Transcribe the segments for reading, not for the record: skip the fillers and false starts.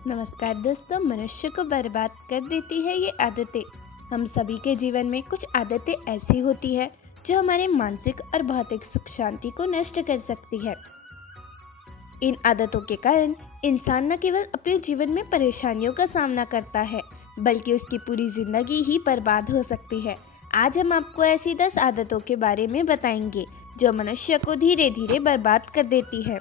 नमस्कार दोस्तों। मनुष्य को बर्बाद कर देती है ये आदतें। हम सभी के जीवन में कुछ आदतें ऐसी होती है जो हमारे मानसिक और भौतिक सुख शांति को नष्ट कर सकती है। इन आदतों के कारण इंसान न केवल अपने जीवन में परेशानियों का सामना करता है बल्कि उसकी पूरी जिंदगी ही बर्बाद हो सकती है। आज हम आपको ऐसी 10 आदतों के बारे में बताएंगे जो मनुष्य को धीरे धीरे बर्बाद कर देती है।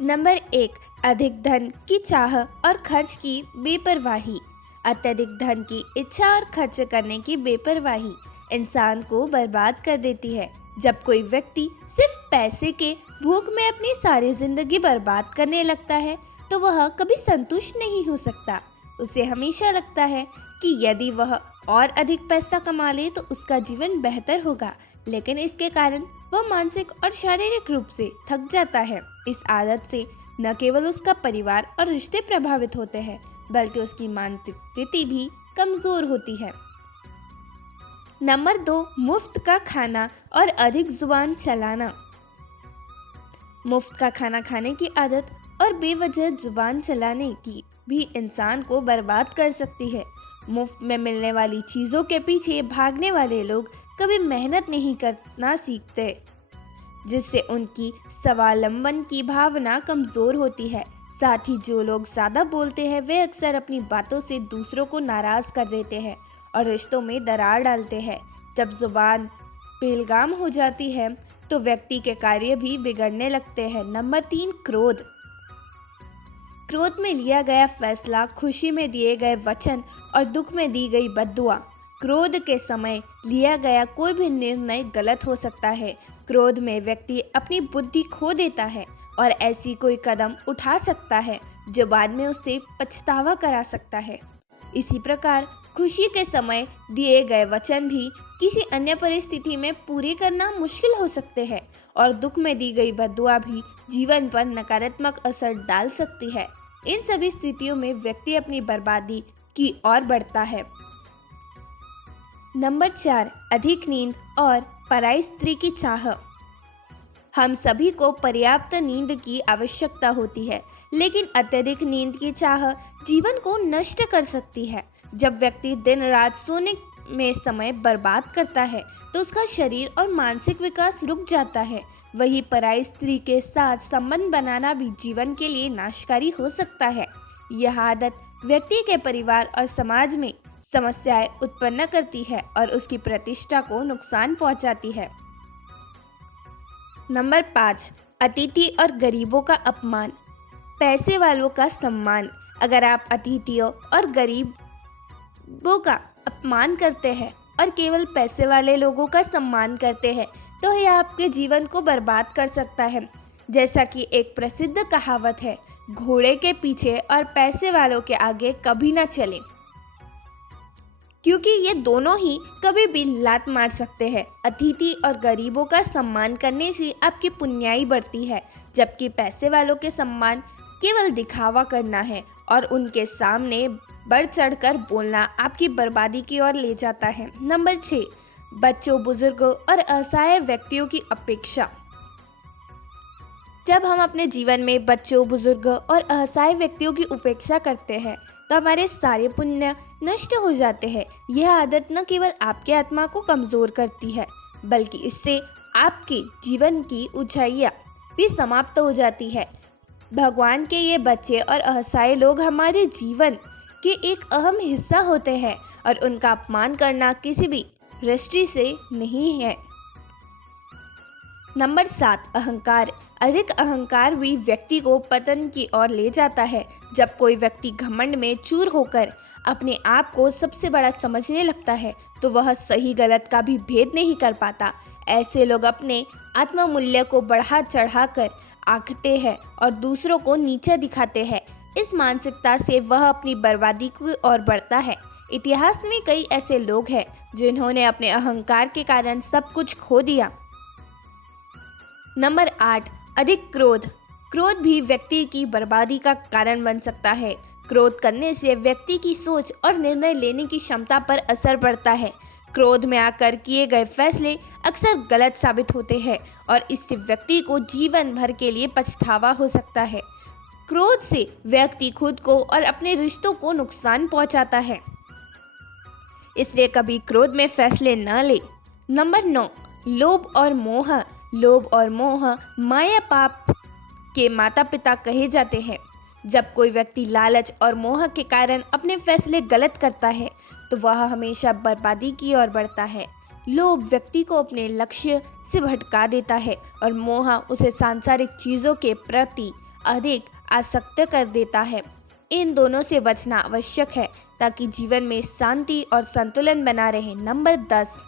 नंबर 1, अधिक धन की चाह और खर्च की बेपरवाही। अत्यधिक धन की इच्छा और खर्च करने की बेपरवाही इंसान को बर्बाद कर देती है। जब कोई व्यक्ति सिर्फ पैसे के भूख में अपनी सारी जिंदगी बर्बाद करने लगता है तो वह कभी संतुष्ट नहीं हो सकता। उसे हमेशा लगता है कि यदि वह और अधिक पैसा कमा ले तो उसका जीवन बेहतर होगा, लेकिन इसके कारण वह मानसिक और शारीरिक रूप से थक जाता है। इस आदत से न केवल उसका परिवार और रिश्ते प्रभावित होते हैं बल्कि उसकी मानसिक स्थिति भी कमजोर होती है। नंबर 2, मुफ्त का खाना और अधिक जुबान चलाना। मुफ्त का खाना खाने की आदत और बेवजह जुबान चलाने की भी इंसान को बर्बाद कर सकती है। मुफ्त में मिलने वाली चीज़ों के पीछे भागने वाले लोग कभी मेहनत नहीं करना सीखते, जिससे उनकी स्वावलंबन की भावना कमज़ोर होती है। साथ ही जो लोग ज़्यादा बोलते हैं वे अक्सर अपनी बातों से दूसरों को नाराज़ कर देते हैं और रिश्तों में दरार डालते हैं। जब जुबान बेलगाम हो जाती है तो व्यक्ति के कार्य भी बिगड़ने लगते हैं। नंबर 3, क्रोध। क्रोध में लिया गया फैसला, खुशी में दिए गए वचन और दुख में दी गई बद्दुआ। क्रोध के समय लिया गया कोई भी निर्णय गलत हो सकता है। क्रोध में व्यक्ति अपनी बुद्धि खो देता है और ऐसी कोई कदम उठा सकता है जो बाद में उसे पछतावा करा सकता है। इसी प्रकार खुशी के समय दिए गए वचन भी किसी अन्य परिस्थिति में पूरे करना मुश्किल हो सकते हैं और दुख में दी गई बद्दुआ भी जीवन पर नकारात्मक असर डाल सकती है। इन सभी स्थितियों में व्यक्ति अपनी बर्बादी की ओर बढ़ता है। नंबर 4, अधिक नींद और पराई स्त्री की चाह। हम सभी को पर्याप्त नींद की आवश्यकता होती है, लेकिन अत्यधिक नींद की चाह जीवन को नष्ट कर सकती है। जब व्यक्ति दिन रात सोने में समय बर्बाद करता है तो उसका शरीर और मानसिक विकास रुक जाता है। वही पराई स्त्री के साथ संबंध बनाना भी जीवन के लिए नाशकारी हो सकता है। यह आदत व्यक्ति के परिवार और समाज में समस्याएं उत्पन्न करती है और उसकी प्रतिष्ठा को नुकसान पहुंचाती है। नंबर 5, अतिथि और गरीबों का अपमान, पैसे वालों का सम्मान। अगर आप अतिथियों और गरीबों का अपमान करते हैं और केवल पैसे वाले लोगों का सम्मान करते हैं तो यह आपके जीवन को बर्बाद कर सकता है। जैसा कि एक प्रसिद्ध कहावत है, घोड़े के पीछे और पैसे वालों के आगे कभी ना चलें, क्योंकि ये दोनों ही कभी भी लात मार सकते हैं। अतिथि और गरीबों का सम्मान करने से आपकी पुण्याई बढ़ती है, जबकि पैसे वालों के सम्मान केवल दिखावा करना है और उनके सामने बढ़ चढ़कर बोलना आपकी बर्बादी की ओर ले जाता है। नंबर 6, बच्चों, बुजुर्गों और असहाय व्यक्तियों की अपेक्षा। जब हम अपने जीवन में बच्चों, बुजुर्गों और असहाय व्यक्तियों की उपेक्षा करते हैं तो हमारे सारे पुण्य नष्ट हो जाते हैं। यह आदत न केवल आपके आत्मा को कमज़ोर करती है बल्कि इससे आपके जीवन की ऊंचाइयाँ भी समाप्त हो जाती है। भगवान के ये बच्चे और असहाय लोग हमारे जीवन के एक अहम हिस्सा होते हैं और उनका अपमान करना किसी भी दृष्टि से नहीं है। नंबर 7, अहंकार। अधिक अहंकार भी व्यक्ति को पतन की ओर ले जाता है। जब कोई व्यक्ति घमंड में चूर होकर अपने आप को सबसे बड़ा समझने लगता है तो वह सही गलत का भी भेद नहीं कर पाता। ऐसे लोग अपने आत्ममूल्य को बढ़ा चढ़ाकर आंकते हैं और दूसरों को नीचा दिखाते हैं। इस मानसिकता से वह अपनी बर्बादी की ओर बढ़ता है। इतिहास में कई ऐसे लोग हैं जिन्होंने अपने अहंकार के कारण सब कुछ खो दिया। नंबर 8, अधिक क्रोध। क्रोध भी व्यक्ति की बर्बादी का कारण बन सकता है। क्रोध करने से व्यक्ति की सोच और निर्णय लेने की क्षमता पर असर पड़ता है। क्रोध में आकर किए गए फैसले अक्सर गलत साबित होते हैं और इससे व्यक्ति को जीवन भर के लिए पछतावा हो सकता है। क्रोध से व्यक्ति खुद को और अपने रिश्तों को नुकसान पहुंचाता है, इसलिए कभी क्रोध में फैसले न ले। नंबर 9, लोभ और मोह। लोभ और मोह माया पाप के माता पिता कहे जाते हैं। जब कोई व्यक्ति लालच और मोह के कारण अपने फैसले गलत करता है तो वह हमेशा बर्बादी की ओर बढ़ता है। लोभ व्यक्ति को अपने लक्ष्य से भटका देता है और मोह उसे सांसारिक चीज़ों के प्रति अधिक आसक्त कर देता है। इन दोनों से बचना आवश्यक है ताकि जीवन में शांति और संतुलन बना रहे। नंबर 10,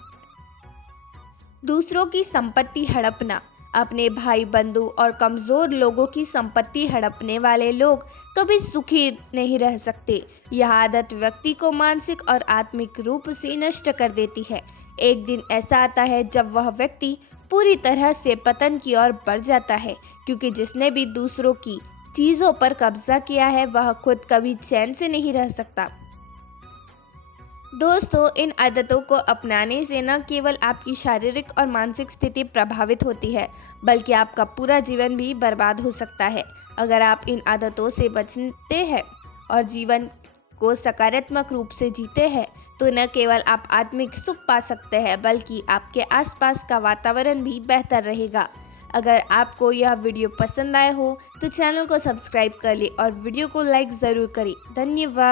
दूसरों की संपत्ति हड़पना। अपने भाई बंधु और कमज़ोर लोगों की संपत्ति हड़पने वाले लोग कभी सुखी नहीं रह सकते। यह आदत व्यक्ति को मानसिक और आत्मिक रूप से नष्ट कर देती है। एक दिन ऐसा आता है जब वह व्यक्ति पूरी तरह से पतन की ओर बढ़ जाता है, क्योंकि जिसने भी दूसरों की चीज़ों पर कब्जा किया है वह खुद कभी चैन से नहीं रह सकता। दोस्तों, इन आदतों को अपनाने से न केवल आपकी शारीरिक और मानसिक स्थिति प्रभावित होती है, बल्कि आपका पूरा जीवन भी बर्बाद हो सकता है। अगर आप इन आदतों से बचते हैं और जीवन को सकारात्मक रूप से जीते हैं तो न केवल आप आत्मिक सुख पा सकते हैं, बल्कि आपके आसपास का वातावरण भी बेहतर रहेगा। अगर आपको यह वीडियो पसंद आया हो तो चैनल को सब्सक्राइब कर लें और वीडियो को लाइक ज़रूर करें। धन्यवाद।